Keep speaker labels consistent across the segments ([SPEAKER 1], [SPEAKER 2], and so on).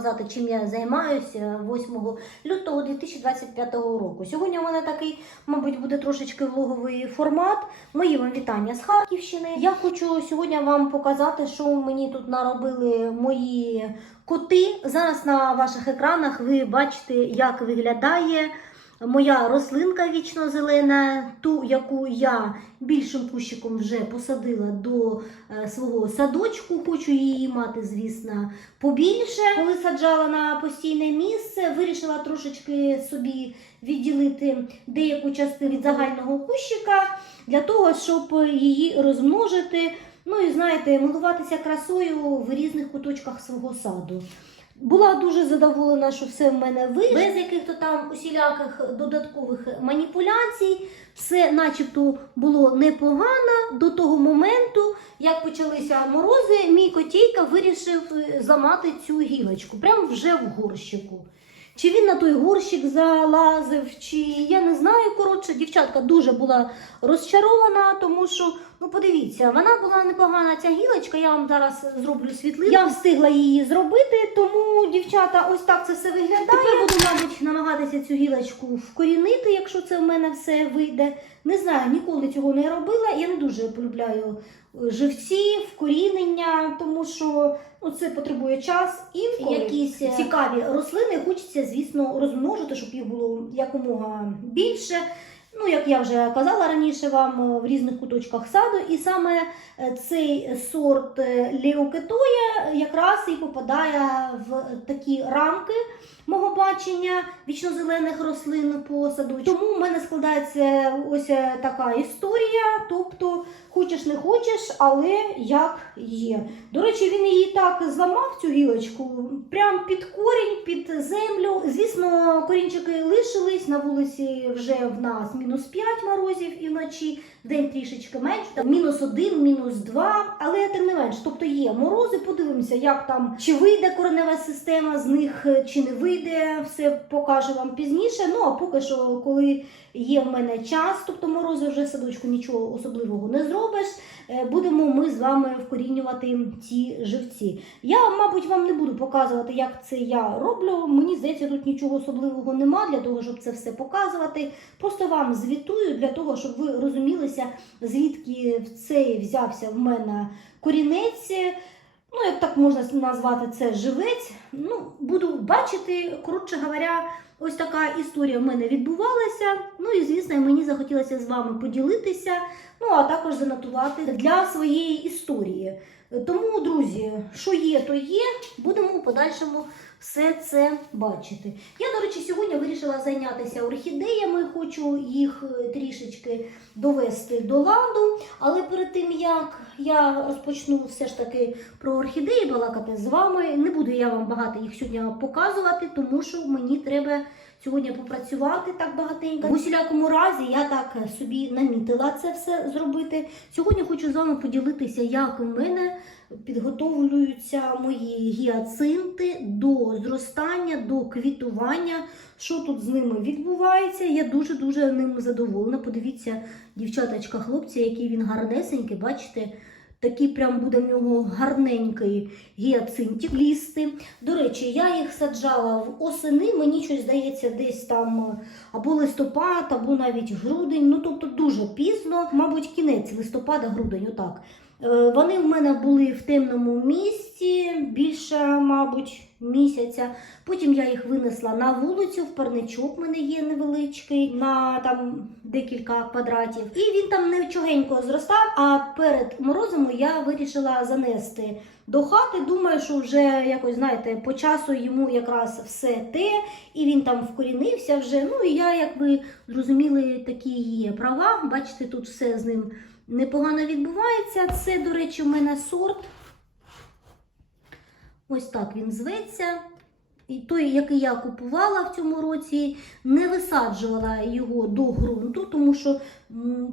[SPEAKER 1] показати, чим я займаюся 8 лютого 2025 року. Сьогодні у мене такий, мабуть, буде трошечки влоговий формат. Мої вам вітання з Харківщини. Я хочу сьогодні вам показати, що мені тут наробили мої коти. Зараз на ваших екранах ви бачите, як виглядає. Моя рослинка вічно зелена, ту, яку я більшим кущиком вже посадила до е, свого садочку. Хочу її мати, звісно, побільше. Коли саджала на постійне місце, вирішила трошечки собі відділити деяку частину від загального кущика для того, щоб її розмножити. Ну і знаєте, милуватися красою в різних куточках свого саду. Була дуже задоволена, що все в мене вийшло, без яких-то там усіляких додаткових маніпуляцій. Все начебто було непогано до того моменту, як почалися морози, мій котійка вирішив е, зламати цю гілочку, прямо вже в горщику. Чи він на той горщик залазив, чи я не знаю. Коротше, дівчатка дуже була розчарована, тому що, ну подивіться, вона була непогана ця гілочка. Я вам зараз зроблю світлину. Я встигла її зробити, тому, дівчата, ось так це все виглядає. Тепер буду, намагатися цю гілочку вкорінити, якщо це в мене все вийде. Не знаю, ніколи цього не робила. Я не дуже полюбляю е, живці, вкорінення, тому що ну, це потребує час і якісь цікаві рослини хочеться, звісно, розмножити, щоб їх було якомога більше. Ну, як я вже казала раніше вам в різних куточках саду, і саме е, цей сорт е, леокетоя якраз і попадає в такі рамки мого бачення вічно-зелених рослин по садочку. Тому в мене складається ось е, така історія. Тобто, хочеш не хочеш, але як є. До речі, він її так зламав цю гілочку, прям під корінь, під землю. Звісно, корінчики лишились на вулиці вже в нас мінус 5 морозів вночі. День трішечки менше, там мінус один, мінус два, але тим не менш, тобто є морози. Подивимося, як там чи вийде коренева система з них, чи не вийде. Все покажу вам пізніше. Ну а поки що, коли є в мене час, тобто морози вже садочку нічого особливого не зробиш. Е, Будемо ми з вами вкорінювати ці живці. Я, мабуть, вам не буду показувати, як це я роблю. Мені здається, тут нічого особливого нема для того, щоб це все показувати. Просто вам звітую для того, щоб ви розумілися, звідки цей взявся в мене корінець. Ну, як так можна назвати це живець. Ну, буду бачити, коротше говоря, ось така історія в мене відбувалася. Ну і звісно, мені захотілося з вами поділитися, ну а також занотувати для своєї історії. Тому, друзі, що є, то є. Будемо у подальшому все це бачити. Я, до речі, сьогодні вирішила зайнятися орхідеями, хочу їх е, трішечки довести до ладу. Але перед тим як я розпочну все ж таки про орхідеї балакати з вами, не буду я вам багато їх сьогодні показувати, тому що мені треба сьогодні попрацювати так багатенько. В усілякому разі я так собі намітила це все зробити. Сьогодні хочу з вами поділитися, як у мене підготовлюються мої гіацинти до зростання, до квітування. Що тут з ними відбувається? Я дуже-дуже ним задоволена. Подивіться, дівчаточка, хлопці, який він гарнесенький, бачите? Такий прям буде в нього гарненький гіацинтик лісти. До речі, я їх саджала в осени, мені щось здається, десь там або листопад, або навіть грудень. Ну, тобто дуже пізно, мабуть, кінець листопада, грудень, отак. Е, Вони в мене були в темному місці більше, мабуть, місяця. Потім я їх винесла на вулицю, в парничок мене є невеличкий, на там декілька квадратів. І він там нічогенько зростав. А перед морозом я вирішила занести до хати. Думаю, що вже якось, знаєте, по часу йому якраз все те, і він там вкорінився вже. Ну і я, як ви зрозуміли, такі є права. Бачите, тут все з ним непогано відбувається. Це, до речі, в мене сорт. Ось так він зветься. І той, який я купувала в цьому році, не висаджувала його до ґрунту, тому що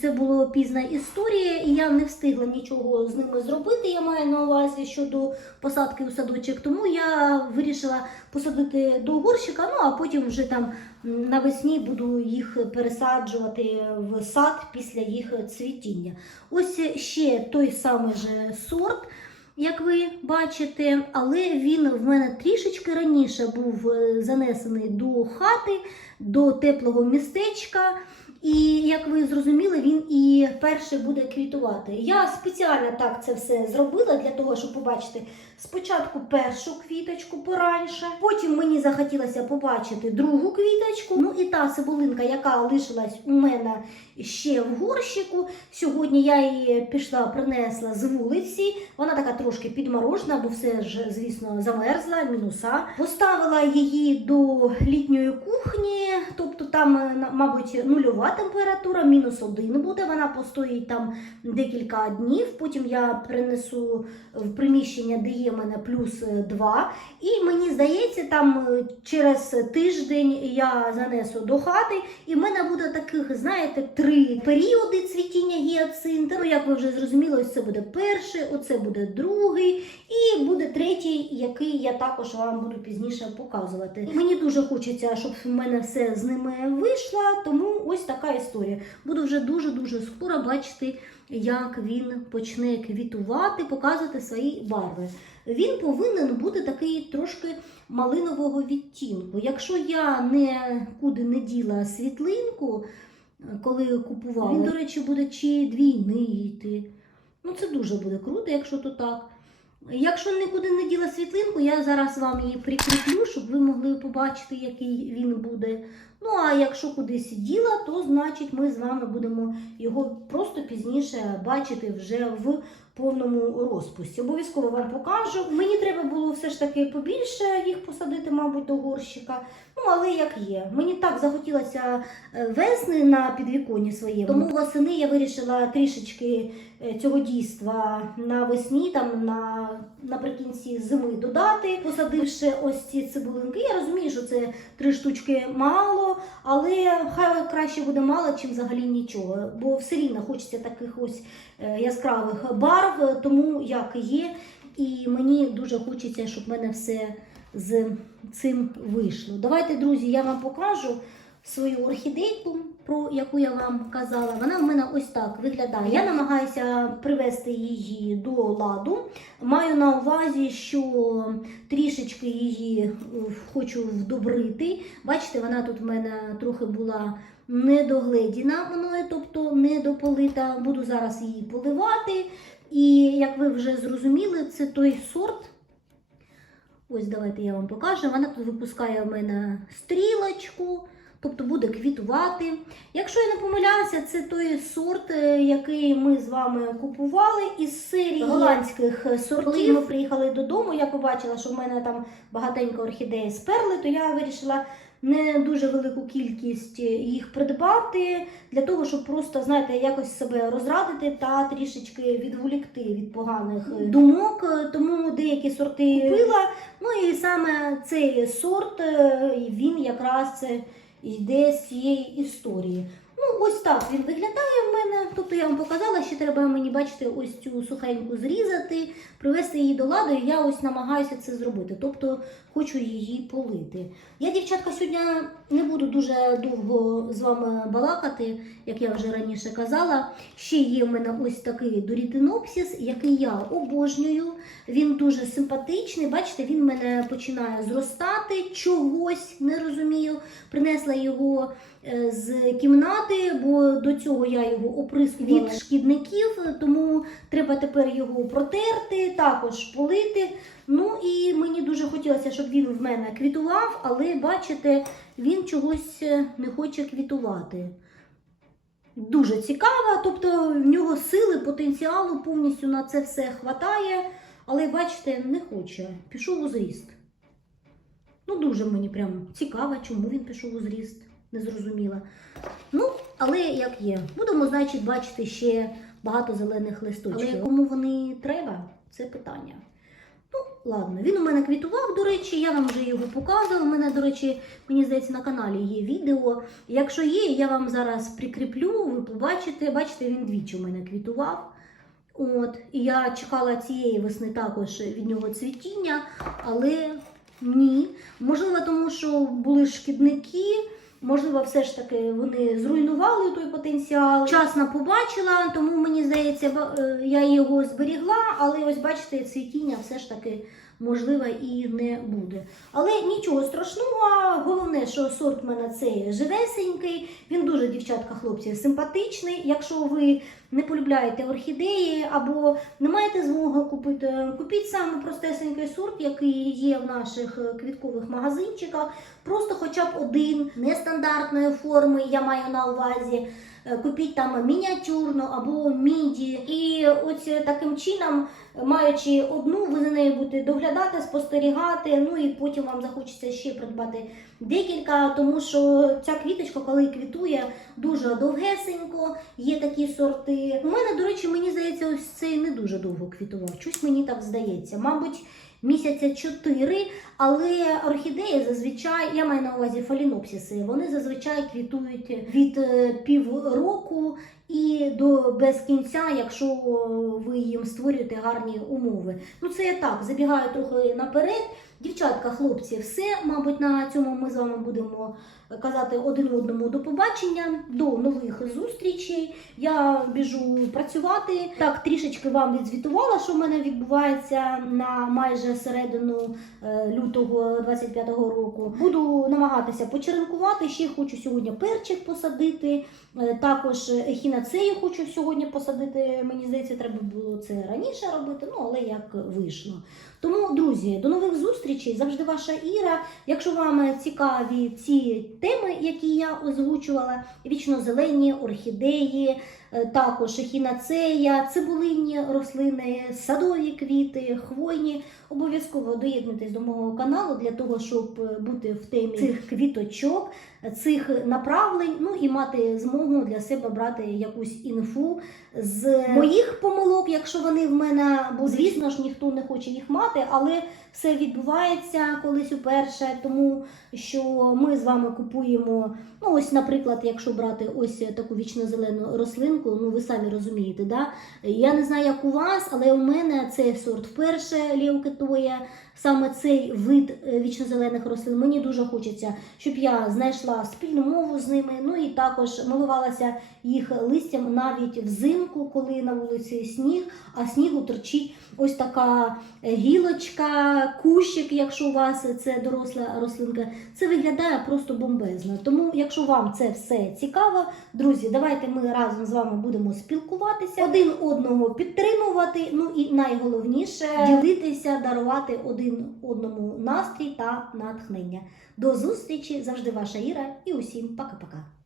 [SPEAKER 1] це була пізна історія, і я не встигла нічого з ними зробити. Я маю на увазі щодо посадки у садочок. Тому я вирішила посадити до горщика, ну а потім вже там навесні буду їх пересаджувати в сад після їх цвітіння. Ось ще той самий же сорт. як ви бачите, але він в мене трішечки раніше був е, занесений до хати, до теплого містечка. І як ви зрозуміли, він і перший буде квітувати. Я спеціально так це все зробила для того, щоб побачити спочатку першу квіточку пораньше, потім мені захотілося побачити другу квіточку. Ну і та цибулинка, яка лишилась у мене ще в горщику. Сьогодні я її пішла, принесла з вулиці. Вона така трошки підморожена, бо все ж, звісно, замерзла, мінуса. Поставила її до літньої кухні, тобто там, е, мабуть, нульова температура, мінус один буде. Вона постоїть там декілька днів. Потім я принесу в приміщення, де є в мене плюс е, 2. І мені здається, там е, через тиждень я занесу до хати, і в мене буде таких, знаєте, три періоди цвітіння гіацинта. Ну, як ви вже зрозуміли, це буде перший, оце буде другий, і буде третій, який я також вам буду пізніше показувати. Мені дуже хочеться, щоб в мене все з ними вийшло, тому ось така історія. Буду вже дуже-дуже скоро бачити, як він почне квітувати, показувати свої барви. Він повинен бути такий трошки малинового відтінку. Якщо я нікуди не діла світлинку, коли купувала, він, до речі, буде чи двійний йти. Ну, це дуже буде круто, якщо то так. Якщо нікуди не діла світлинку, я зараз вам її прикріплю, щоб ви могли побачити, який він буде. Ну, а якщо кудись діла, то значить ми з вами будемо його просто пізніше бачити вже в повному розпусті. Обов'язково вам покажу. Мені треба було все ж таки побільше їх посадити, мабуть, до горщика. Ну, але як є. Мені так захотілося е, весни на підвіконні своєму. Тому восени я вирішила трішечки е, цього дійства навесні, там на, наприкінці зими додати, посадивши ось ці цибулинки. Я розумію, що це три штучки мало, але хай краще буде мало, чим взагалі нічого. Бо все рівно хочеться таких ось е, яскравих барв, тому як є. І мені дуже хочеться, щоб в мене все з цим вийшло. Давайте, друзі, я вам покажу свою орхідейку, про яку я вам казала. Вона в мене ось так виглядає. Я намагаюся привести її до ладу. Маю на увазі, що трішечки її е, хочу вдобрити. Бачите, вона тут в мене трохи була недогледіна мною, тобто недополита. Буду зараз її поливати. І як ви вже зрозуміли, це той сорт. Ось давайте я вам покажу. Вона тут випускає в мене стрілочку, тобто буде квітувати. Якщо я не помиляюся, це той сорт, е, який ми з вами купували із серії голландських сортів. Коли ми приїхали додому, я побачила, що в мене там багатенько орхідеї сперли, то я вирішила не дуже велику кількість їх придбати для того, щоб просто, знаєте, якось себе розрадити та трішечки відволікти від поганих е, думок. Тому деякі сорти купила. Ну і саме цей сорт, е, він якраз е, йде з цієї історії. Ну, ось так він виглядає в мене. Тобто я вам показала, що треба мені бачите, ось цю сухеньку зрізати, привести її до ладу, і я ось намагаюся це зробити. Тобто хочу її полити. Я, дівчатка, сьогодні не буду дуже довго з вами балакати, як я вже раніше казала. Ще є в мене ось такий дорітинопсіс, який я обожнюю. Він дуже симпатичний. Бачите, він в мене починає зростати чогось, не розумію. Принесла його е, з кімнати, бо до цього я його оприскувала від шкідників, тому треба тепер його протерти, також полити. Ну і мені дуже хотілося, щоб він в мене квітував, але бачите, він чогось е, не хоче квітувати. Дуже цікаво, тобто в нього сили, потенціалу повністю на це все хватає, але бачите, не хоче. Пішов у зріст. Ну, дуже мені прям цікаво, чому він пішов у зріст, не зрозуміла. Ну, але як є. Будемо, значить, бачити ще багато зелених листочків. Але кому вони треба, це питання. Ладно, він у мене квітував, до речі, я вам вже його показувала. У мене, до речі, мені здається, на каналі є відео. Якщо є, я вам зараз прикріплю, ви побачите. Бачите, він двічі у мене квітував. От, і я чекала цієї весни також від нього цвітіння, але ні. Можливо, тому що були шкідники, Можливо, все ж таки вони зруйнували той потенціал. Часна побачила, тому мені здається, е, я його зберігла, але ось бачите, цвітіння все ж таки можливо і не буде. Але нічого страшного, головне, що сорт мене цей живесенький, він дуже, дівчатка, хлопці, симпатичний. Якщо ви не полюбляєте орхідеї або не маєте змоги купити, купіть саме простесенький сорт, який є в наших е, квіткових магазинчиках. Просто хоча б один нестандартної форми, я маю на увазі. Е, Купіть там мініатюрну або міді. І ось е, таким чином, маючи одну, ви за нею будете доглядати, спостерігати. Ну і потім вам захочеться ще придбати декілька, тому що ця квіточка, коли квітує, дуже довгесенько, є такі сорти. У мене, до речі, мені здається, ось цей не дуже довго квітував. Щось мені так здається. Мабуть, місяця чотири, але орхідеї зазвичай, я маю на увазі фалінопсіси, вони зазвичай квітують від е, півроку і до без кінця, якщо ви їм створюєте гарні умови. Ну це я так, забігаю трохи наперед. Дівчатка, хлопці, все, мабуть, на цьому ми з вами будемо казати один одному до побачення, до нових зустрічей. Я біжу працювати. Так, трішечки вам відзвітувала, що в мене відбувається на майже середину е, лютого 25-го року. Буду намагатися почеренкувати. Ще хочу сьогодні перчик посадити. Е, це я хочу сьогодні посадити. Мені здається, треба було це раніше робити, ну але як вийшло. Тому, друзі, до нових зустрічей. Завжди ваша Іра. Якщо вам цікаві ці теми, які я озвучувала, вічно зелені орхідеї, е, також ехінацея, цибулинні рослини, садові квіти, хвойні. Обов'язково доєднуйтесь до мого каналу для того, щоб е, бути в темі цих квіточок, цих направлень, ну і мати змогу для себе брати якусь інфу з моїх помилок, якщо вони в мене, бо звісно ж ніхто не хоче їх мати, але все відбувається колись уперше, тому що ми з вами купуємо. Ну, ось, наприклад, якщо брати ось таку вічно-зелену рослинку, ну ви самі розумієте, да? Я не знаю, як у вас, але у мене цей сорт вперше ліокетоя, саме цей вид е, вічно-зелених рослин. Мені дуже хочеться, щоб я знайшла спільну мову з ними. Ну і також милувалася їх листям навіть взимку, коли на вулиці сніг, а снігу торчить ось така е, гілочка, кущик, якщо у вас це доросла рослинка. Це виглядає просто бомбезно. Тому, якщо вам це все цікаво, друзі, давайте ми разом з вами будемо спілкуватися, один одного підтримувати. Ну і найголовніше ділитися, дарувати один одному настрій та натхнення. До зустрічі! Завжди ваша Іра і усім пока-пока.